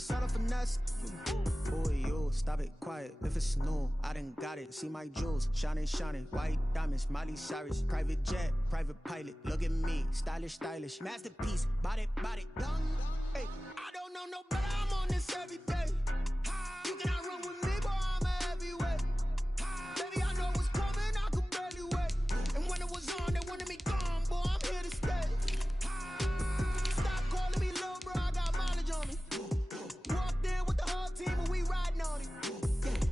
It's all a finesse. Boy, you stop it quiet. If it's new, I done got it. See my jewels, shining, shining. White diamonds, Miley Cyrus. Private jet, private pilot. Look at me, stylish, stylish. Masterpiece, body, body, young. Hey, I don't know no better. I'm on this every day. You cannot run with me, boy. I'm a heavyweight. Baby, I know what's coming. I could barely wait. And when it was on, they wanted me gone, boy. I'm here to stay. Stop calling me little bro. I got mileage on me. Walked in with the whole team and we riding on it.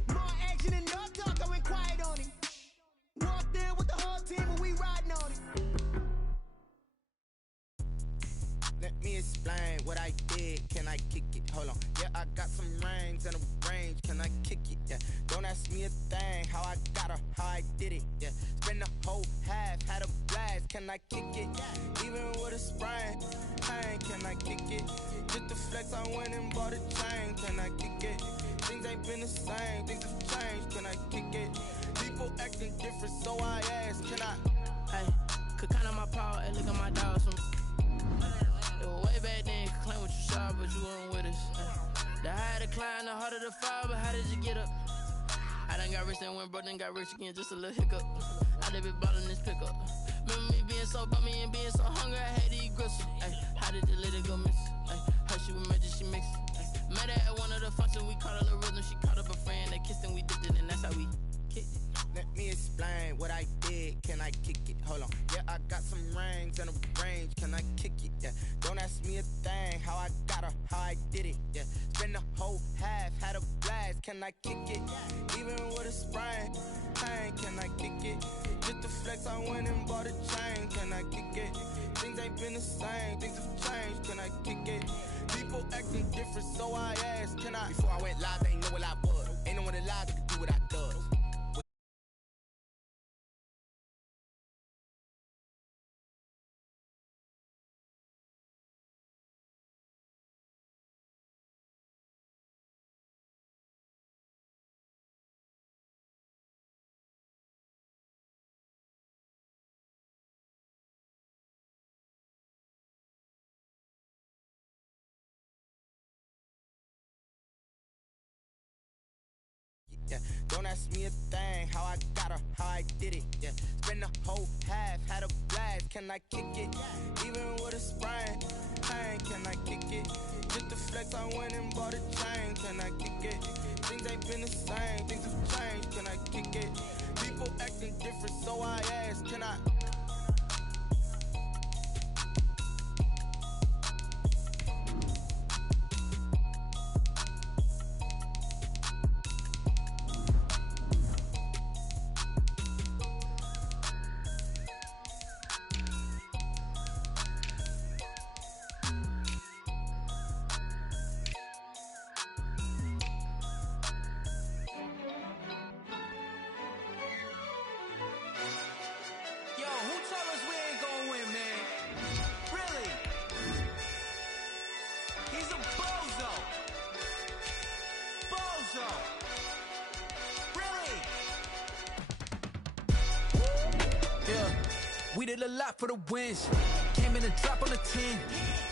More action and no talk. I went quiet on it. Walked in with the whole team and we riding on it. Let me explain what I did. Can I kick it? Hold on. Yeah, I got some rings and a range. Can I kick it? Yeah. Don't ask me a thing. How I got her, how I did it. Yeah. Spend the whole half, had a blast. Can I kick it? Even with a sprain. Pain, can I kick it? Just the flex, I went and bought a chain. Can I kick it? Things ain't been the same. Things have changed. Can I kick it? People acting different, so I ask. Can I? Hey, could count on my power and look at my dogs from. It was way back then, could claim what you saw, but you weren't with us. The higher the climb, the harder the fall, but how did you get up? I done got rich, then went broke, then got rich again, just a little hiccup. I done been ballin' this pickup. Remember me being so bummy and being so hungry, I had to eat gristle. Ay, how did the lady go miss? Ay, her she was magic, she mixed. Met her at one of the functions, we caught a little rhythm, she caught up a friend, they kissed and we dipped it, and that's how we kicked it. Let me explain what I did. Can I kick it? Hold on. Yeah, I got some rings and a range. Can I kick it? Yeah. Don't ask me a thing. How I got her, how I did it. Yeah. Spend the whole half, had a blast. Can I kick it? Even with a sprain. Pain, can I kick it? Just the flex, I went and bought a chain. Can I kick it? Things ain't been the same. Things have changed. Can I kick it? People acting different, so I asked. Can I? Before I went live, they ain't know what I was. Ain't no one alive that could do what I does. Yeah. Don't ask me a thing. How I got her, how I did it. Yeah. Spend the whole half, had a blast. Can I kick it? Even with a sprain. Pain, can I kick it? Just the flex, I went and bought a chain. Can I kick it? Things ain't been the same. Things have changed. Can I kick it? People acting different, so I ask. Can I? We did a lot for the wins. Came in a drop on the 10.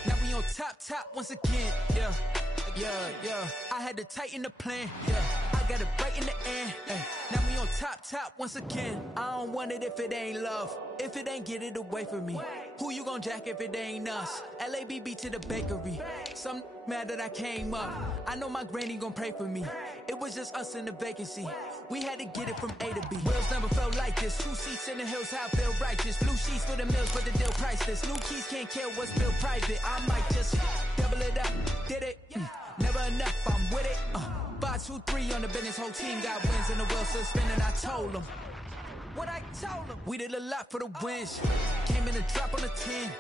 Now we on top once again. Yeah. I had to tighten the plan. Yeah. I got it right in the end. Now we on top once again. I don't want it if it ain't love. If it ain't, get it away from me. Who you gon' jack if it ain't us? LABB to the bakery. Some mad that I came up. I know my granny gon' pray for me. It was just us in the vacancy. We had to get it from A to B. Wheels never felt like this. 2 seats in the hills, how I feel righteous. Blue sheets for the mills, but the deal priceless. New keys can't kill what's still private. I might just double it up. Did it? Never enough, I'm with it. 5, 2, 3 on the business. Whole team got wins and the wheels still spinning. I told them what I told them. We did a lot for the wins. Came in a drop on the 10.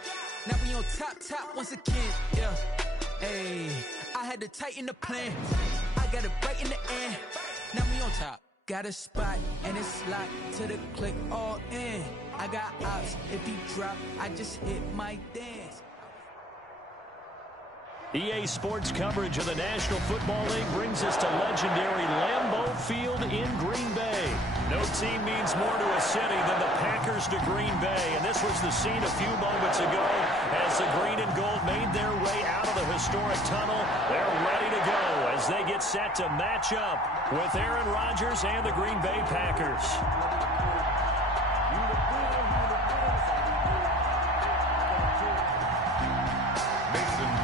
Now we on top once again. Yeah. Hey, I had to tighten the plan. I got it right in the end. Now we on top. Got a spot and it's locked to the click all in. I got ops. If he drop, I just hit my dance. EA Sports coverage of the National Football League brings us to legendary Lambeau Field in Green Bay. No team means more to a city than the Packers to Green Bay, and this was the scene a few moments ago as the green and gold made their way out of the historic tunnel. They're ready to go as they get set to match up with Aaron Rodgers and the Green Bay Packers.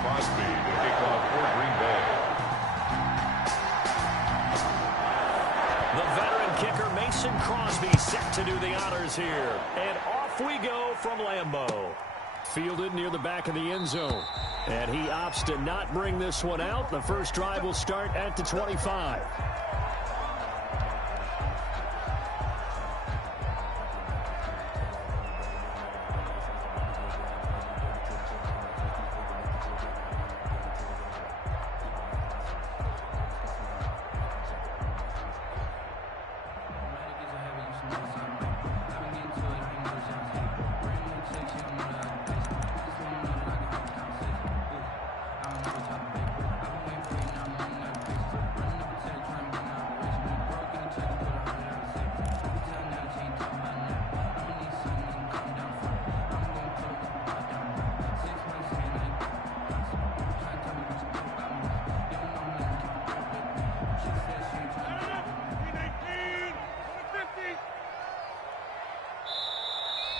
Crosby to kick off for Green Bay. The veteran kicker Mason Crosby set to do the honors here. And off we go from Lambeau. Fielded near the back of the end zone. And he opts to not bring this one out. The first drive will start at the 25.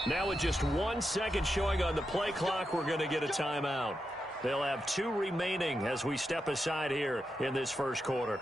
Now with just 1 second showing on the play clock, we're going to get a timeout. They'll have 2 remaining as we step aside here in this first quarter.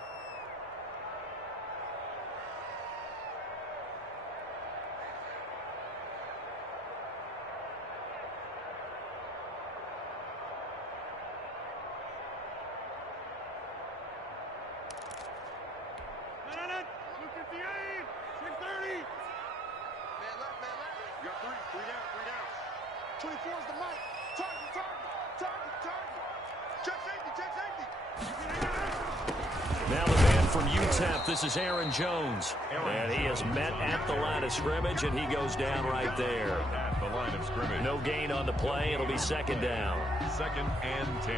Now the man from UTEP, this is Aaron Jones. And he is met at the line of scrimmage, and he goes down right there. At the line of scrimmage. No gain on the play. It'll be second down. 2nd and 10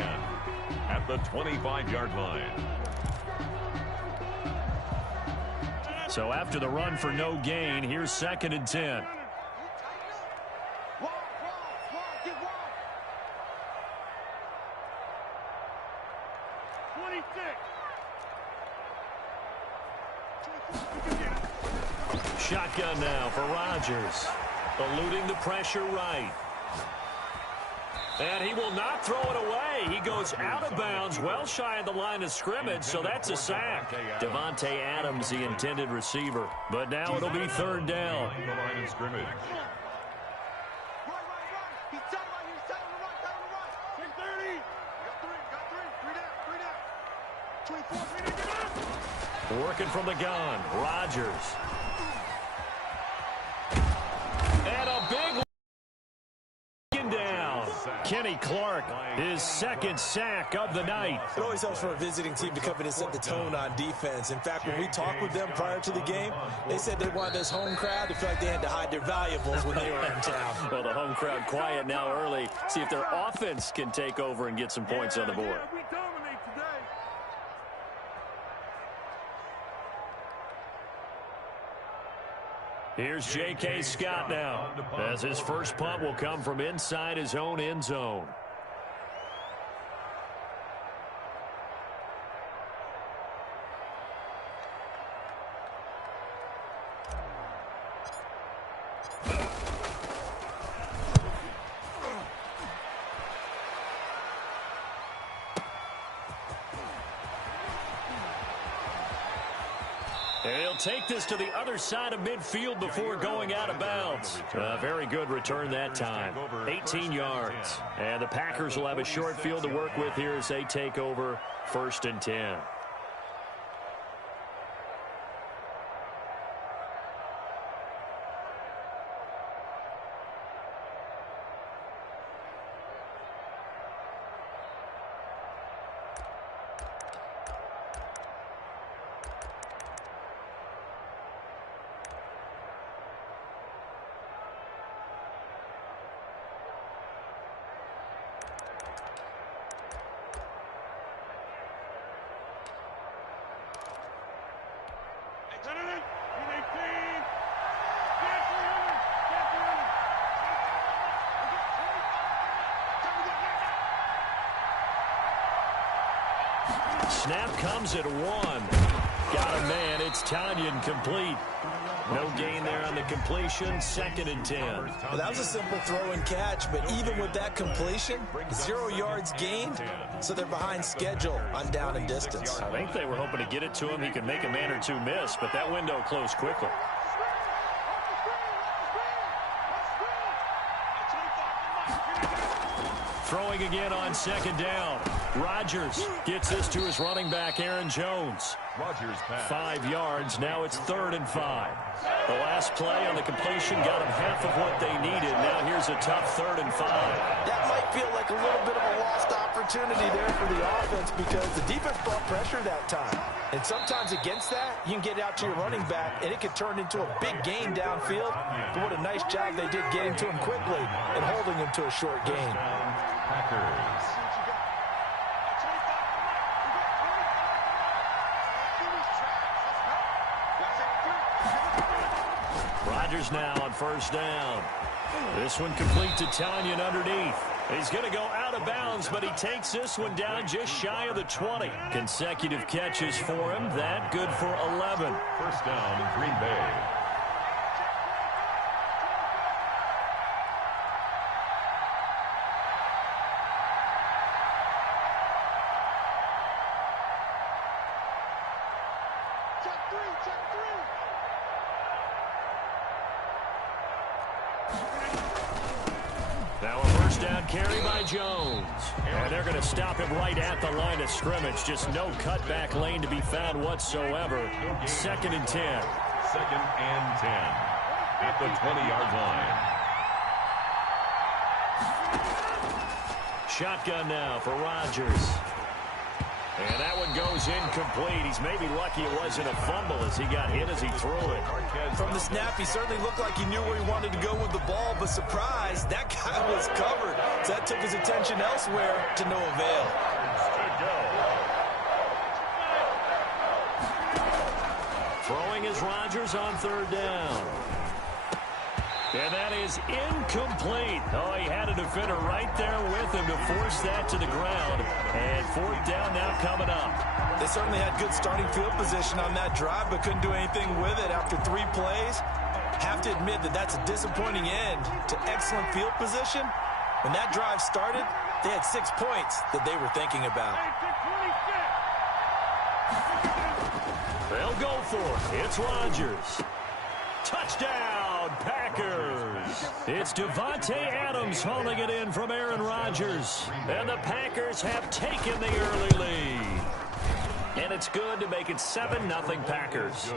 at the 25-yard line. So after the run for no gain, here's 2nd and 10. Shotgun now for Rodgers. Eluding the pressure right. And he will not throw it away. He goes out of bounds, well shy of the line of scrimmage, so that's a sack. Davante Adams, the intended receiver. But now it'll be 3rd down. The line of scrimmage. Working from the gun, Rodgers. And a big down. Kenny Clark, his 2nd sack of the night. It always helps for a visiting team to come in and set the tone on defense. In fact, when we talked with them prior to the game, they said they wanted this home crowd to feel like they had to hide their valuables when they were in town. Well, the home crowd quiet now early. See if their offense can take over and get some points on the board. Here's J.K. Scott now, as his first punt will come from inside his own end zone. He'll take this to the other side of midfield before going out of bounds. Very good return that time. 18 yards. And the Packers will have a short field to work with here as they take over 1st and 10. Snap comes at 1. Got a man. It's Tonyan complete. No gain there on the completion. 2nd and 10. Well, that was a simple throw and catch, but even with that completion, 0 yards gained, so they're behind schedule on down and distance. I think they were hoping to get it to him. He could make a man or two miss, but that window closed quickly. Throwing again on 2nd down. Rodgers gets this to his running back, Aaron Jones. 5 yards. Now it's 3rd and 5. The last play on the completion got them half of what they needed. Now here's a tough 3rd and 5. That might feel like a little bit of a lost opportunity there for the offense because the defense brought pressure that time. And sometimes against that, you can get out to your running back, and it could turn into a big gain downfield. But what a nice job they did getting to him quickly and holding him to a short gain. Packers. Rodgers now on 1st down. This one complete to Tonyan underneath. He's going to go out of bounds, but he takes this one down just shy of the 20. Consecutive catches for him. That good for 11. 1st down, Green Bay. Now a 1st down carry by Jones. And they're going to stop him right at the line of scrimmage. Just no cutback lane to be found whatsoever. 2nd and 10. 2nd and 10 at the 20-yard line. Shotgun now for Rodgers. And that one goes incomplete. He's maybe lucky it wasn't a fumble as he got hit as he threw it. From the snap, he certainly looked like he knew where he wanted to go with the ball, but surprise, that guy was covered. So that took his attention elsewhere to no avail. Throwing is Rodgers on 3rd down. And that is incomplete. Oh, he had a defender right there with him to force that to the ground. And 4th down now coming up. They certainly had good starting field position on that drive, but couldn't do anything with it after 3 plays. Have to admit that that's a disappointing end to excellent field position. When that drive started, they had 6 points that they were thinking about. They'll go for it. It's Rodgers. Touchdown, Packers. It's Davante Adams hauling it in from Aaron Rodgers. And the Packers have taken the early lead. And it's good to make it 7-0 Packers. Good.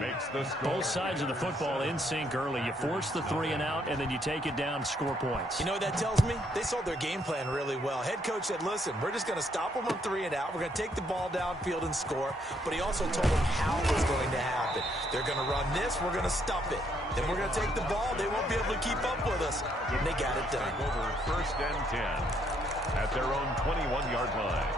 Makes the score. Both sides of the football in sync early. You force the 3 and out, and then you take it down, score points. You know what that tells me? They sold their game plan really well. Head coach said, listen, we're just going to stop them on 3 and out. We're going to take the ball downfield and score. But he also told them how it was going to happen. They're going to run this. We're going to stop it. Then we're going to take the ball. They won't be able to keep up with us. And they got it done. Over 1st and 10 at their own 21-yard line.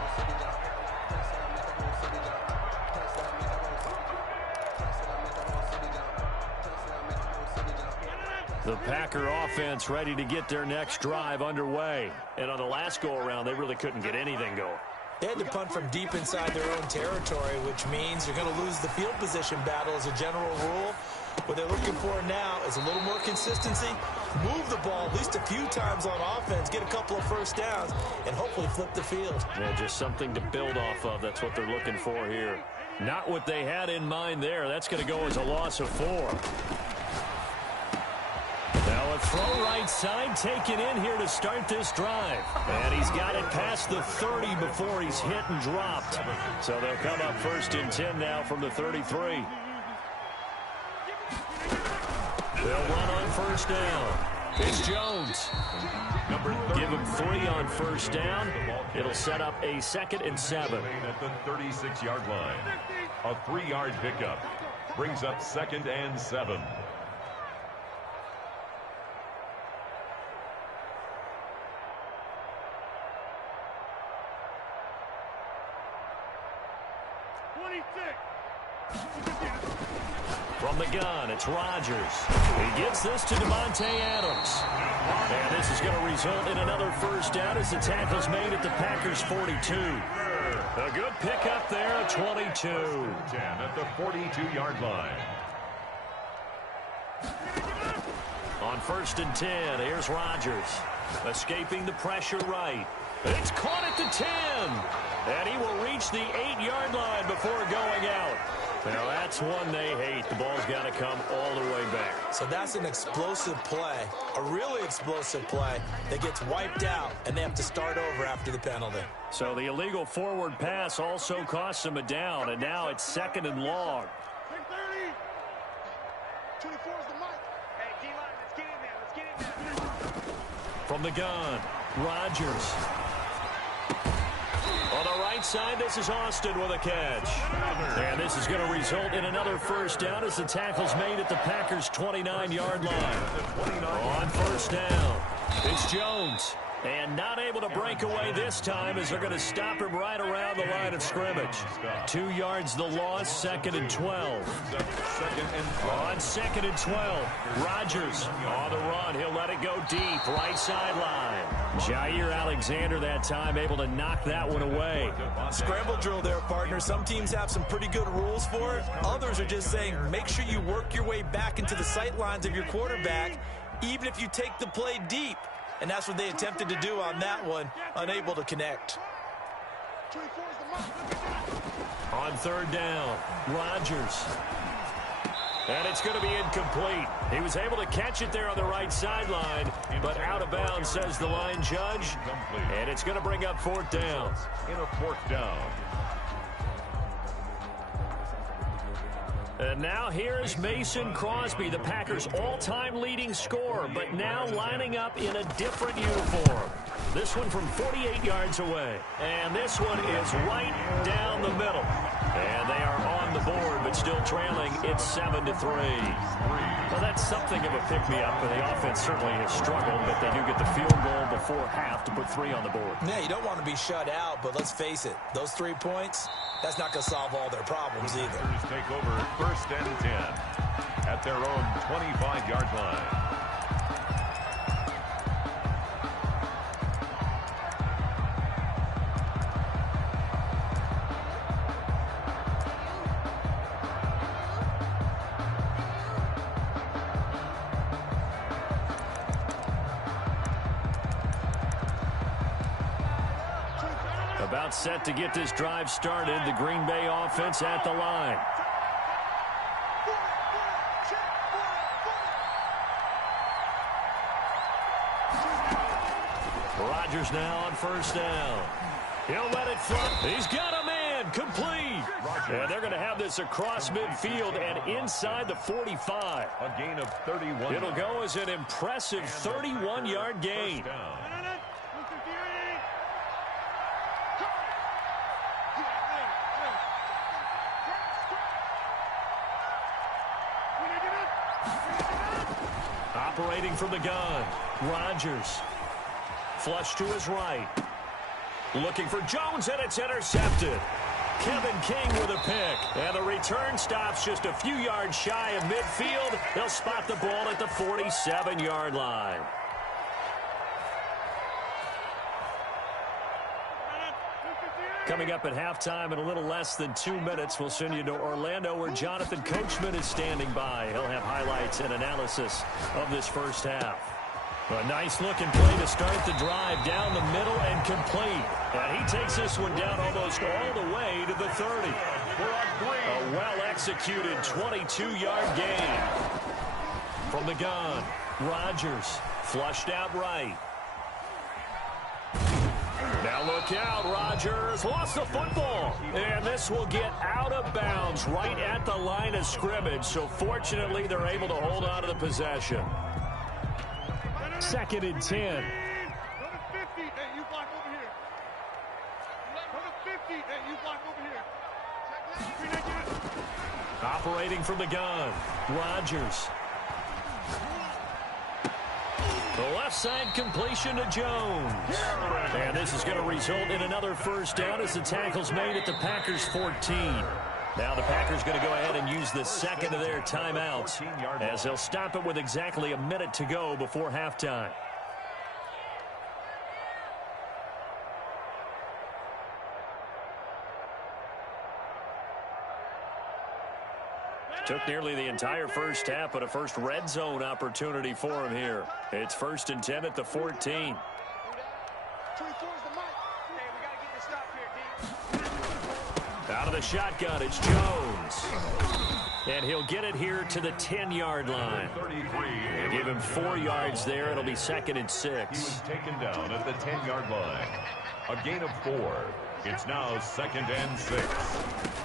The Packer offense ready to get their next drive underway. And on the last go-around, they really couldn't get anything going. They had to punt from deep inside their own territory, which means you're going to lose the field position battle as a general rule. What they're looking for now is a little more consistency, move the ball at least a few times on offense, get a couple of 1st downs, and hopefully flip the field. Yeah, just something to build off of. That's what they're looking for here. Not what they had in mind there. That's going to go as a loss of 4. Now a throw right side taken in here to start this drive. And he's got it past the 30 before he's hit and dropped. So they'll come up 1st and 10 now from the 33. They'll run on 1st down. It's Jones. Give him 3 on 1st down. It'll set up a 2nd and 7. At the 36-yard line. A 3-yard pickup brings up 2nd and 7. From the gun, it's Rodgers. He gets this to Davante Adams. And this is going to result in another 1st down as the tackle's made at the Packers' 42. A good pickup there at 22. 10 at the 42-yard line. On 1st and 10, here's Rodgers. Escaping the pressure right. It's caught at the 10. And he will reach the 8-yard line before going out. Now, that's one they hate. The ball's got to come all the way back. So that's an explosive play, a really explosive play that gets wiped out, and they have to start over after the penalty. So the illegal forward pass also costs him a down, and now it's 2nd and long. 24 is the mic. Hey, D-line, let's get in there. Let's get in there. From the gun, Rodgers. On the right side, this is Austin with a catch. And this is going to result in another first down as the tackle's made at the Packers' 29-yard line. On 1st down, it's Jones. And not able to break away this time as they're going to stop him right around the line of scrimmage. 2 yards the loss, 2nd and 12. On 2nd and 12, Rodgers on the run. He'll let it go deep, right sideline. Jair Alexander that time able to knock that one away. Scramble drill there, partner. Some teams have some pretty good rules for it. Others are just saying make sure you work your way back into the sight lines of your quarterback, even if you take the play deep. And that's what they attempted to do on that one, unable to connect. On 3rd down, Rodgers. And it's going to be incomplete. He was able to catch it there on the right sideline, but out of bounds, says the line judge. And it's going to bring up 4th down. In a 4th down. And now here's Mason Crosby, the Packers' all-time leading scorer, but now lining up in a different uniform. This one from 48 yards away. And this one is right down the middle. And they are on the board, but still trailing. It's 7-3. Well, that's something of a pick-me-up, and the offense certainly has struggled, but they do get the field goal before half to put 3 on the board. Yeah, you don't want to be shut out, but let's face it, those 3 points, that's not going to solve all their problems either. Take over 1st and 10 at their own 25-yard line. About set to get this drive started. The Green Bay offense at the line. Rodgers now on 1st down. He'll let it fly. He's got a man. Complete. And they're going to have this across midfield and inside the 45. A gain of 31. It'll go as an impressive 31-yard gain. Operating from the gun, Rodgers. Flush to his right. Looking for Jones, and it's intercepted. Kevin King with a pick. And the return stops just a few yards shy of midfield. They'll spot the ball at the 47-yard line. Coming up at halftime in a little less than 2 minutes, we'll send you to Orlando where Jonathan Coachman is standing by. He'll have highlights and analysis of this first half. A nice-looking play to start the drive down the middle and complete. And he takes this one down almost all the way to the 30. A well-executed 22-yard gain. From the gun, Rodgers flushed out right. Now look out, Rodgers lost the football. And this will get out of bounds right at the line of scrimmage. So fortunately, they're able to hold on to the possession. 2nd and 10. Number 50, hey, you block over here. Number 50, hey, you block over here. Operating from the gun, Rodgers. The left side completion to Jones. And this is going to result in another first down as the tackle's made at the Packers' 14. Now the Packers going to go ahead and use the second of their timeouts as they'll stop it with exactly a minute to go before halftime. Took nearly the entire first half, but a first red zone opportunity for him here. It's 1st and 10 at the 14. Out of the shotgun, it's Jones. And he'll get it here to the 10-yard line. They give him 4 yards there. It'll be 2nd and 6. He was taken down at the 10-yard line. A gain of 4. It's now 2nd and 6.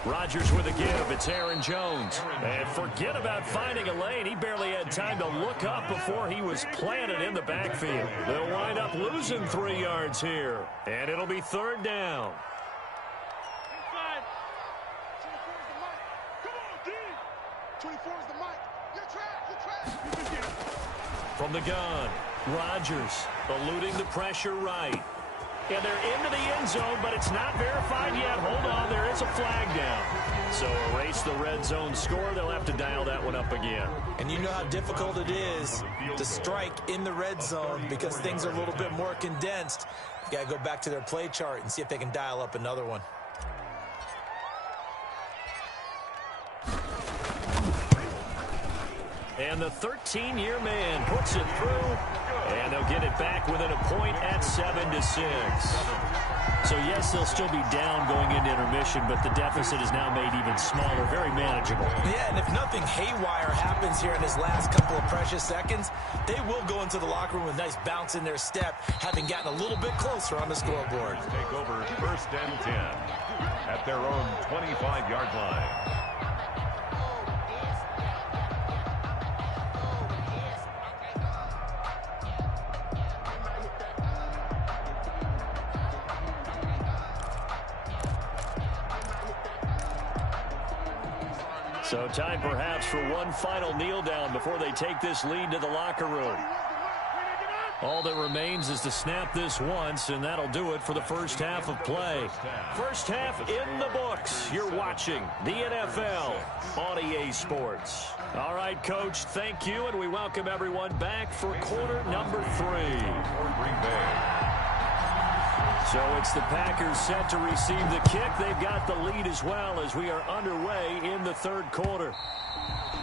Rodgers with a give. It's Aaron Jones. And forget about finding a lane. He barely had time to look up before he was planted in the backfield. They'll wind up losing 3 yards here. And it'll be 3rd down. From the gun, Rodgers eluding the pressure right. And they're into the end zone, but it's not verified yet. Hold on, there is a flag down. So erase the red zone score. They'll have to dial that one up again. And you know how difficult it is to strike in the red zone because things are a little bit more condensed. You got to go back to their play chart and see if they can dial up another one. And the 13-year man puts it through, and they'll get it back within a point at 7-6. So, yes, they'll still be down going into intermission, but the deficit is now made even smaller, very manageable. Yeah, and if nothing haywire happens here in his last couple of precious seconds, they will go into the locker room with a nice bounce in their step, having gotten a little bit closer on the scoreboard. Take over 1st and 10 at their own 25-yard line. So time perhaps for one final kneel down before they take this lead to the locker room. All that remains is to snap this once, and that'll do it for the first half of play. First half in the books. You're watching the NFL on EA Sports. All right, Coach, thank you, and we welcome everyone back for quarter number 3. Green Bay. So it's the Packers set to receive the kick. They've got the lead as well as we are underway in the 3rd quarter.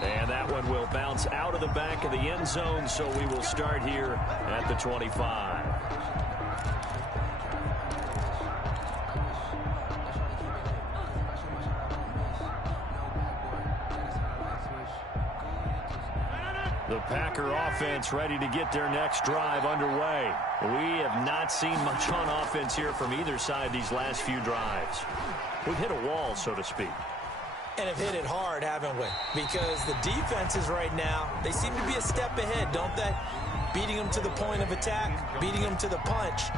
And that one will bounce out of the back of the end zone, so we will start here at the 25. The Packer offense ready to get their next drive underway. We have not seen much on offense here from either side these last few drives. We've hit a wall, so to speak. And have hit it hard, haven't we? Because the defenses right now, they seem to be a step ahead, don't they? Beating them to the point of attack, beating them to the punch.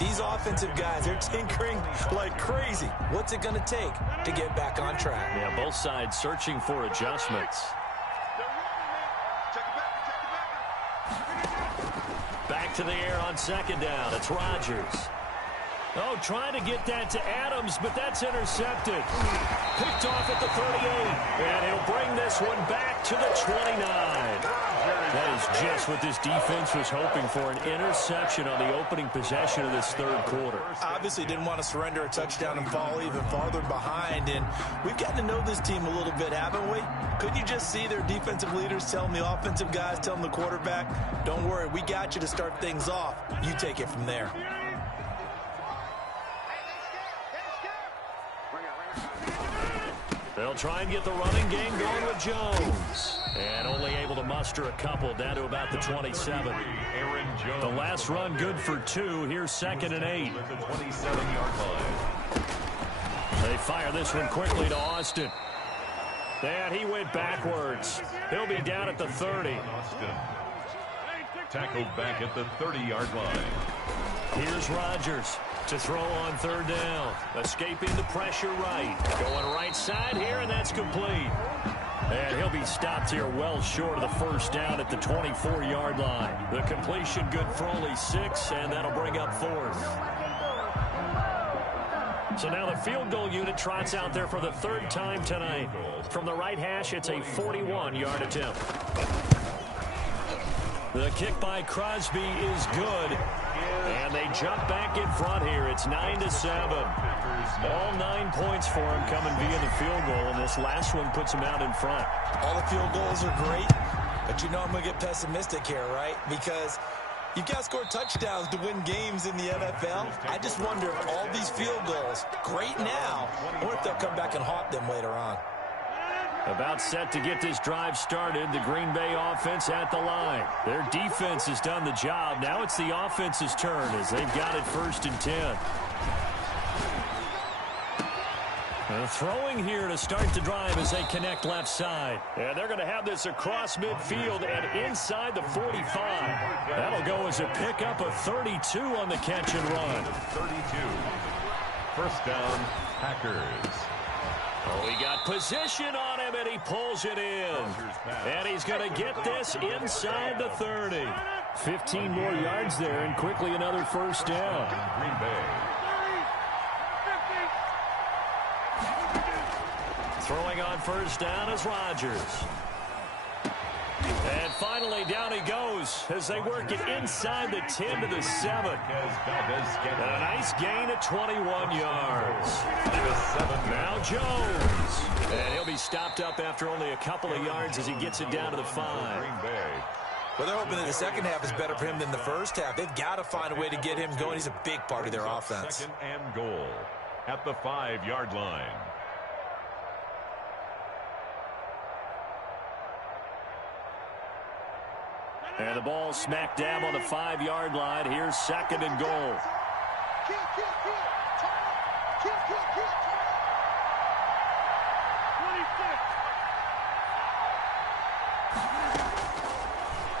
These offensive guys, they're tinkering like crazy. What's it going to take to get back on track? Yeah, both sides searching for adjustments. Back to the air on 2nd down. It's Rodgers. Oh, trying to get that to Adams, but that's intercepted. Picked off at the 38. And he'll bring this one back to the 29. That is just what this defense was hoping for, an interception on the opening possession of this 3rd quarter. Obviously didn't want to surrender a touchdown and fall even farther behind. And we've gotten to know this team a little bit, haven't we? Couldn't you just see their defensive leaders telling the offensive guys, telling the quarterback, don't worry, we got you to start things off. You take it from there. They'll try and get the running game going with Jones. And only able to muster a couple down to about the 27. The last run good for 2. Here's 2nd and 8. The 27-yard line. They fire this one quickly to Austin. And he went backwards. He'll be down at the 30. Austin tackled back at the 30-yard line. Here's Rodgers to throw on 3rd down. Escaping the pressure right. Going right side here, and that's complete. And he'll be stopped here well short of the 1st down at the 24-yard line. The completion good for only 6, and that'll bring up 4th. So now the field goal unit trots out there for the 3rd time tonight. From the right hash, it's a 41-yard attempt. The kick by Crosby is good. And they jump back in front here. It's 9-7. All 9 points for them coming via the field goal, and this last one puts them out in front. All the field goals are great, but you know I'm going to get pessimistic here, right? Because you've got to score touchdowns to win games in the NFL. I just wonder if all these field goals, great now, or if they'll come back and haunt them later on. About set to get this drive started, the Green Bay offense at the line. Their defense has done the job. Now it's the offense's turn as they've got it 1st and 10. Throwing here to start the drive as they connect left side. And they're going to have this across midfield and inside the 45. That'll go as a pickup of 32 on the catch and run. 32. First down, Packers. Oh, he got position on him, and he pulls it in. And he's going to get this inside the 30. 15 more yards there, and quickly another first down. Green Bay. Throwing on first down is Rodgers. And finally, down he goes as they work it inside the 10 to the 7. And a nice gain of 21 yards. Now Jones. And he'll be stopped up after only a couple of yards as he gets it down to the 5. Well, they're hoping that the second half is better for him than the first half. They've got to find a way to get him going. He's a big part of their offense. Second and goal at the 5-yard line. And the ball smack dab on the 5-yard line. Here's 2nd and goal.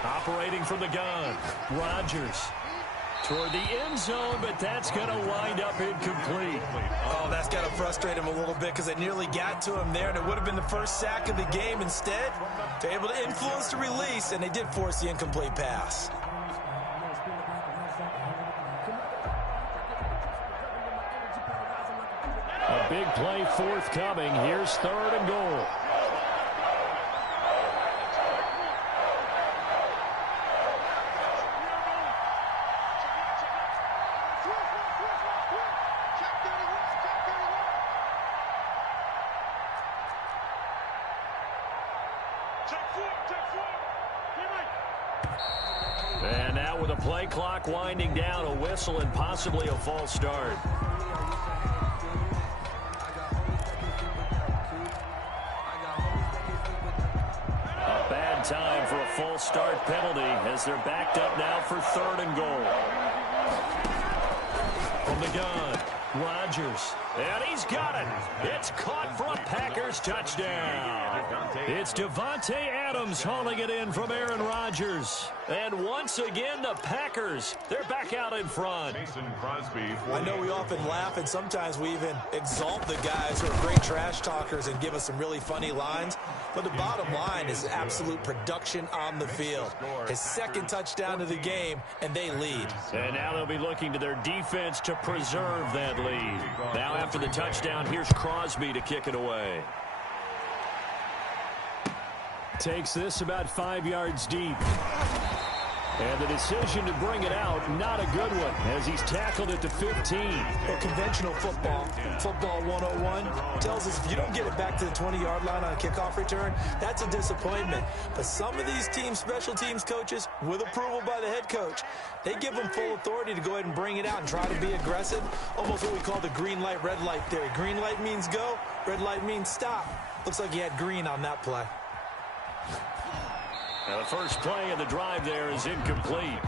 Operating from the gun, Rodgers toward the end zone, but that's going to wind up incomplete. Oh, that's got to frustrate him a little bit because they nearly got to him there, and it would have been the first sack of the game. Instead, they're able to influence the release, and they did force the incomplete pass. A big play forthcoming. Here's 3rd and goal. And now with a play clock winding down, a whistle and possibly a false start. A bad time for a false start penalty as they're backed up now for 3rd and goal. From the gun, Rodgers. And he's got it. It's caught for a Packers touchdown. It's Davante Adams hauling it in from Aaron Rodgers. And once again, the Packers, they're back out in front. Mason Crosby. I know we often laugh, and sometimes we even exalt the guys who are great trash talkers and give us some really funny lines. But the bottom line is absolute production on the field. His 2nd touchdown of the game, and they lead. And now they'll be looking to their defense to preserve that lead. Now after the touchdown, here's Crosby to kick it away. Takes this about 5 yards deep. And the decision to bring it out, not a good one, as he's tackled at the 15. Well, conventional football 101, tells us if you don't get it back to the 20-yard line on a kickoff return, that's a disappointment. But some of these team special teams coaches, with approval by the head coach, they give them full authority to go ahead and bring it out and try to be aggressive, almost what we call the green light, red light theory. Green light means go, red light means stop. Looks like he had green on that play. Now the first play of the drive there is incomplete.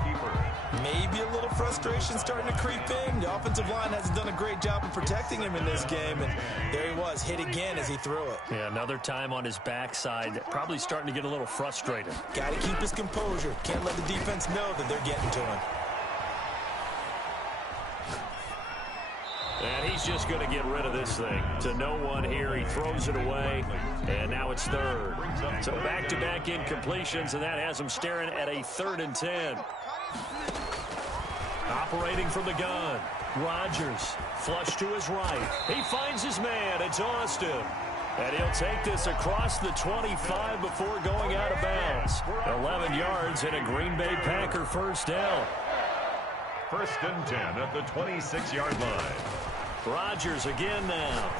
Maybe a little frustration starting to creep in. The offensive line hasn't done a great job of protecting him in this game, and there he was, hit again as he threw it. Yeah, another time on his backside, probably starting to get a little frustrated. Got to keep his composure. Can't let the defense know that they're getting to him. And he's just going to get rid of this thing. To no one here. He throws it away. And now it's 3rd. So back-to-back incompletions, and that has him staring at a 3rd and 10. Operating from the gun. Rodgers. Flush to his right. He finds his man. It's Austin. And he'll take this across the 25 before going out of bounds. 11 yards and a Green Bay Packer first down. First and 10 at the 26-yard line. Rodgers again now.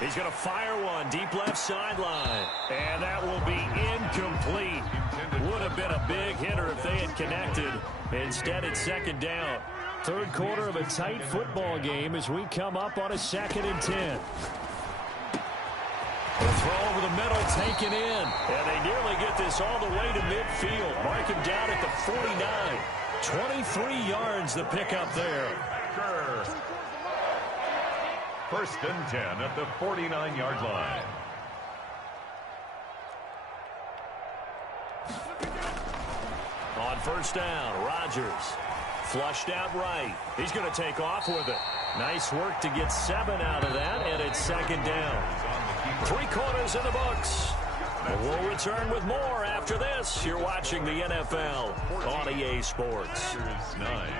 He's going to fire one deep left sideline. And that will be incomplete. Would have been a big hitter if they had connected. Instead, it's second down. Third quarter of a tight football game as we come up on a 2nd and 10. The throw over the middle, taken in. And they nearly get this all the way to midfield. Mark him down at the 49. 23 yards the pickup there. First and 10 at the 49-yard line. On first down, Rodgers flushed out right. He's going to take off with it. Nice work to get 7 out of that, and it's second down. 3 quarters in the books. We'll return with more after this. You're watching the NFL on EA Sports. 9.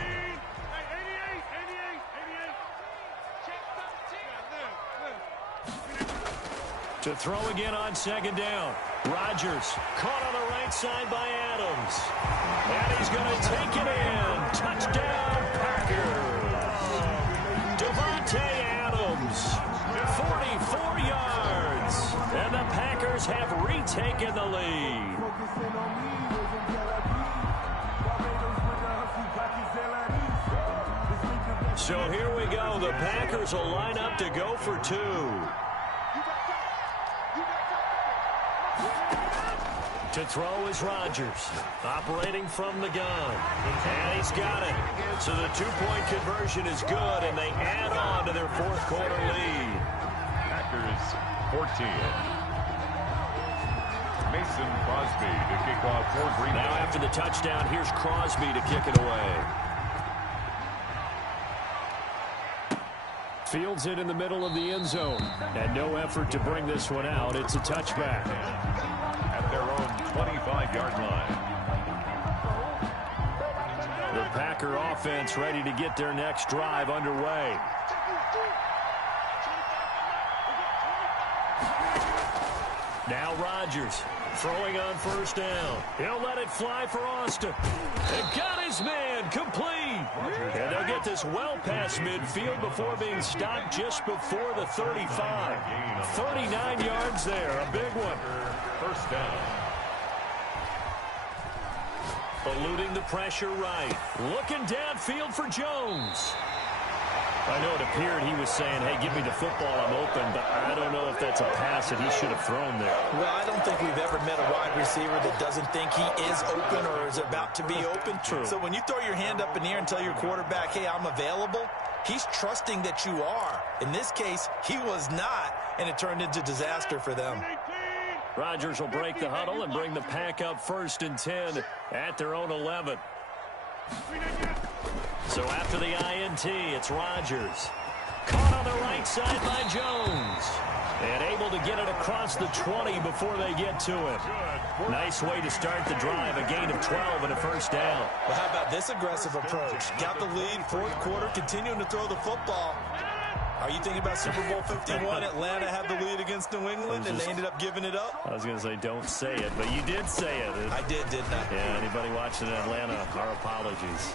To throw again on second down. Rodgers caught on the right side by Adams. And he's going to take it in. Touchdown, Packers. Davante Adams, 44 yards. And the Packers have retaken the lead. So here we go. The Packers will line up to go for 2. To throw is Rodgers, operating from the gun. And he's got it. So the 2-point conversion is good, and they add on to their fourth quarter lead. Packers 14. Mason Crosby to kick off for Green Bay. Now after the touchdown, here's Crosby to kick it away. Fields it in the middle of the end zone. And no effort to bring this one out. It's a touchback. At their own 25-yard line. The Packer offense ready to get their next drive underway. Now Rodgers throwing on first down. He'll let it fly for Austin. They've got his man complete. And they'll get this well past midfield before being stopped just before the 35. 39 yards there, a big one. First down. Eluding the pressure right. Looking downfield for Jones. I know it appeared he was saying, hey, give me the football, I'm open, but I don't know if that's a pass that he should have thrown there. Well, I don't think we've ever met a wide receiver that doesn't think he is open or is about to be open. True. So when you throw your hand up in the air and tell your quarterback, hey, I'm available, he's trusting that you are. In this case, he was not, and it turned into disaster for them. Rodgers will break the huddle and bring the Pack up first and 10 at their own 11. So after the INT, it's Rodgers. Caught on the right side by Jones. And able to get it across the 20 before they get to him. Nice way to start the drive. A gain of 12 and a first down. Well, how about this aggressive approach? Got the lead, fourth quarter, continuing to throw the football. Are you thinking about Super Bowl 51? Atlanta had the lead against New England, and they ended up giving it up? I was going to say, don't say it, but you did say it. I did, didn't I? Yeah, anybody watching in Atlanta, our apologies.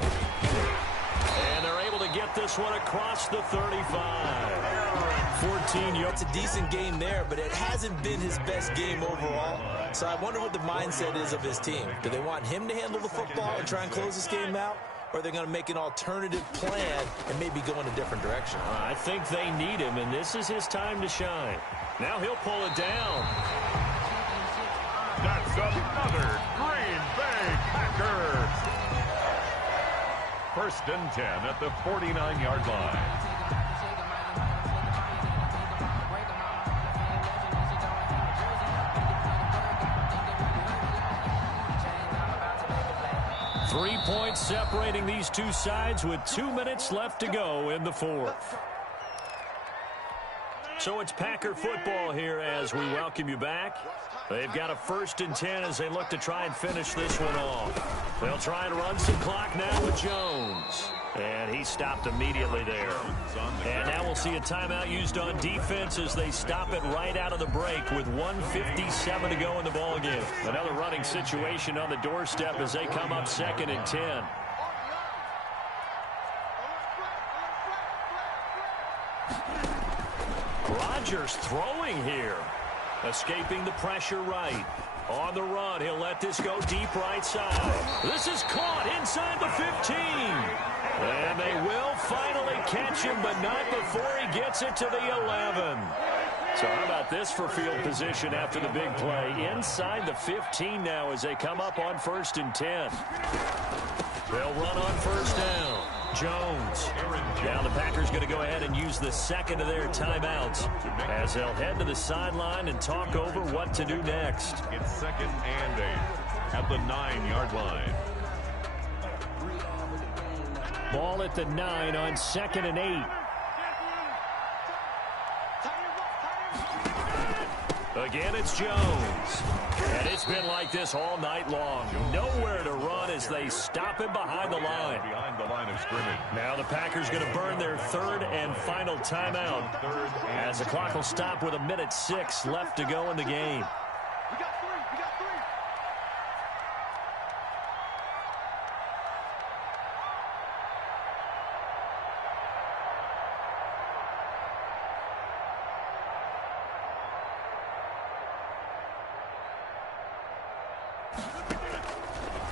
And they're able to get this one across the 35. 14 yards. It's a decent game there, but it hasn't been his best game overall. So I wonder what the mindset is of his team. Do they want him to handle the football and try and close this game out? Or are they going to make an alternative plan and maybe go in a different direction? I think they need him, and this is his time to shine. Now he'll pull it down. That's another Green Bay Packers. First and 10 at the 49-yard line. Three points separating these two sides with 2 minutes left to go in the fourth. So it's Packer football here as we welcome you back. They've got a first and 10 as they look to try and finish this one off. They'll try and run some clock now with Jones. And he stopped immediately there. And now we'll see a timeout used on defense as they stop it right out of the break with 1:57 to go in the ballgame. Another running situation on the doorstep as they come up second and 10. Rodgers throwing here. Escaping the pressure right. On the run, he'll let this go deep right side. This is caught inside the 15. And they will finally catch him, but not before he gets it to the 11. So how about this for field position after the big play? Inside the 15 now as they come up on 1st and 10. They'll run on 1st down. Jones. Now the Packers going to go ahead and use the second of their timeouts as they'll head to the sideline and talk over what to do next. It's 2nd and 8 at the 9-yard line. Ball at the 9 on 2nd and 8. Again, it's Jones. And it's been like this all night long. Nowhere to run as they stop him behind the line. Behind the line of scrimmage. Now the Packers going to burn their 3rd and final timeout as the clock will stop with 1:06 left to go in the game. We got 3. We got 3.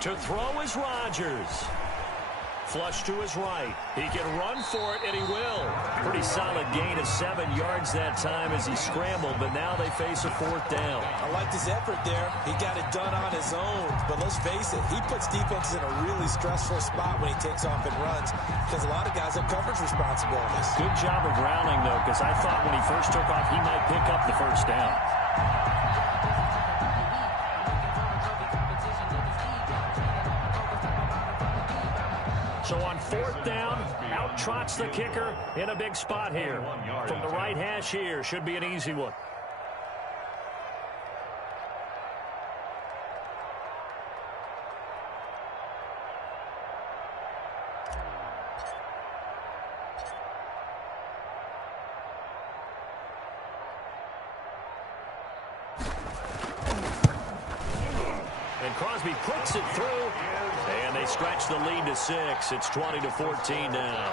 To throw is Rodgers. Flush to his right. He can run for it, and he will. Pretty solid gain of 7 yards that time as he scrambled, but now they face a 4th down. I liked his effort there. He got it done on his own. But let's face it, he puts defenses in a really stressful spot when he takes off and runs because a lot of guys have coverage responsibilities. Good job of grounding, though, because I thought when he first took off, he might pick up the 1st down. So on 4th down, out trots the kicker in a big spot here. From the right hash here, should be an easy one. And Crosby puts it through. And they stretch the lead to 6. It's 20-14 now.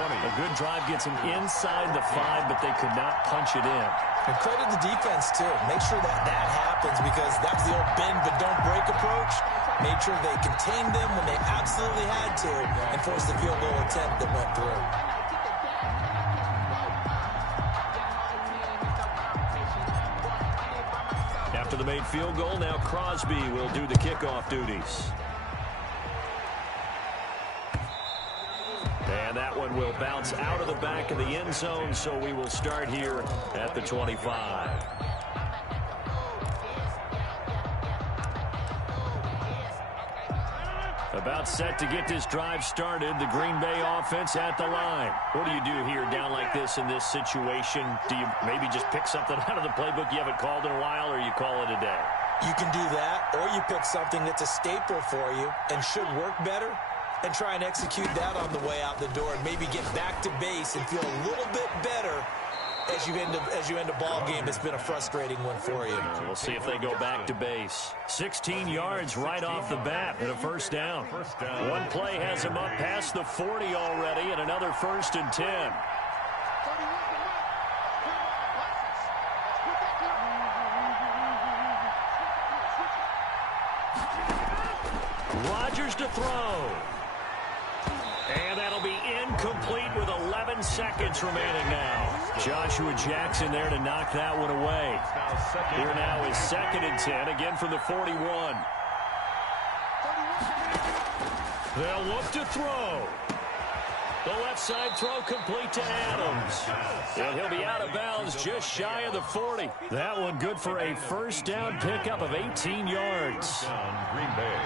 A good drive gets them inside the 5, but they could not punch it in. And credit the defense, too. Make sure that happens because that was the old bend but don't break approach. Made sure they contained them when they absolutely had to and forced the field goal attempt that went through. After the made field goal, now Crosby will do the kickoff duties. And that one will bounce out of the back of the end zone, so we will start here at the 25. About set to get this drive started. The Green Bay offense at the line. What do you do here down like this in this situation? Do you maybe just pick something out of the playbook you haven't called in a while, or you call it a day? You can do that, or you pick something that's a staple for you and should work better and try and execute that on the way out the door and maybe get back to base and feel a little bit better as you end a ball game that's been a frustrating one for you. We'll see if they go back to base. 16 yards right off the bat and a 1st down. One play has him up past the 40 already and another 1st and 10. Rodgers to throw. And that'll be incomplete with 11 seconds remaining now. Joshua Jackson there to knock that one away. Here now is 2nd and 10, again from the 41. They'll look to throw. The left side throw complete to Adams. And he'll be out of bounds just shy of the 40. That one good for a 1st down pickup of 18 yards. Green Bay.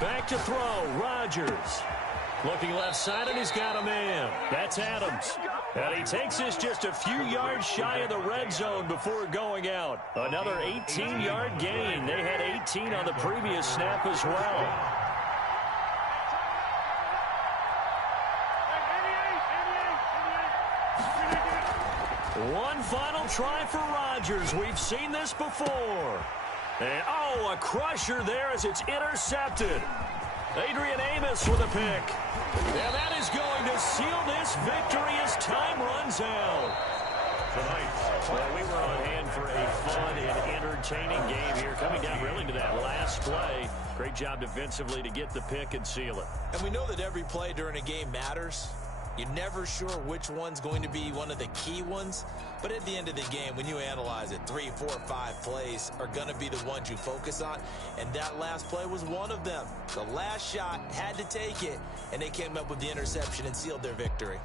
Back to throw, Rodgers. Looking left side, and he's got a man. That's Adams. And he takes this just a few yards shy of the red zone before going out. Another 18-yard gain. They had 18 on the previous snap as well. One final try for Rodgers. We've seen this before. And, oh, a crusher there as it's intercepted. Adrian Amos with a pick. And that is going to seal this victory as time runs out. Tonight, well, we were on hand for a fun and entertaining game here. Coming down really to that last play. Great job defensively to get the pick and seal it. And we know that every play during a game matters. You're never sure which one's going to be one of the key ones. But at the end of the game, when you analyze it, 3, 4, 5 plays are going to be the ones you focus on. And that last play was one of them. The last shot had to take it, and they came up with the interception and sealed their victory.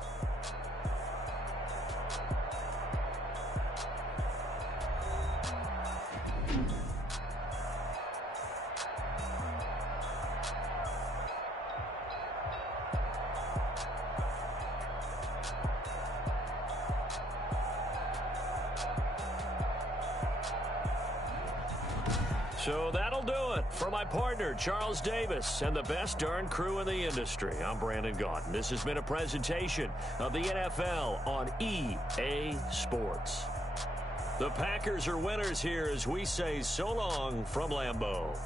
So that'll do it for my partner, Charles Davis, and the best darn crew in the industry. I'm Brandon Gaudin. This has been a presentation of the NFL on EA Sports. The Packers are winners here as we say so long from Lambeau.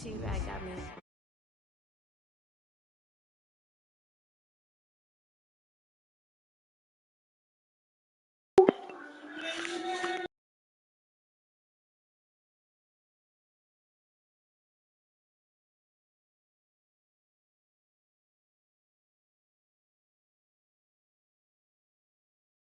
She got me.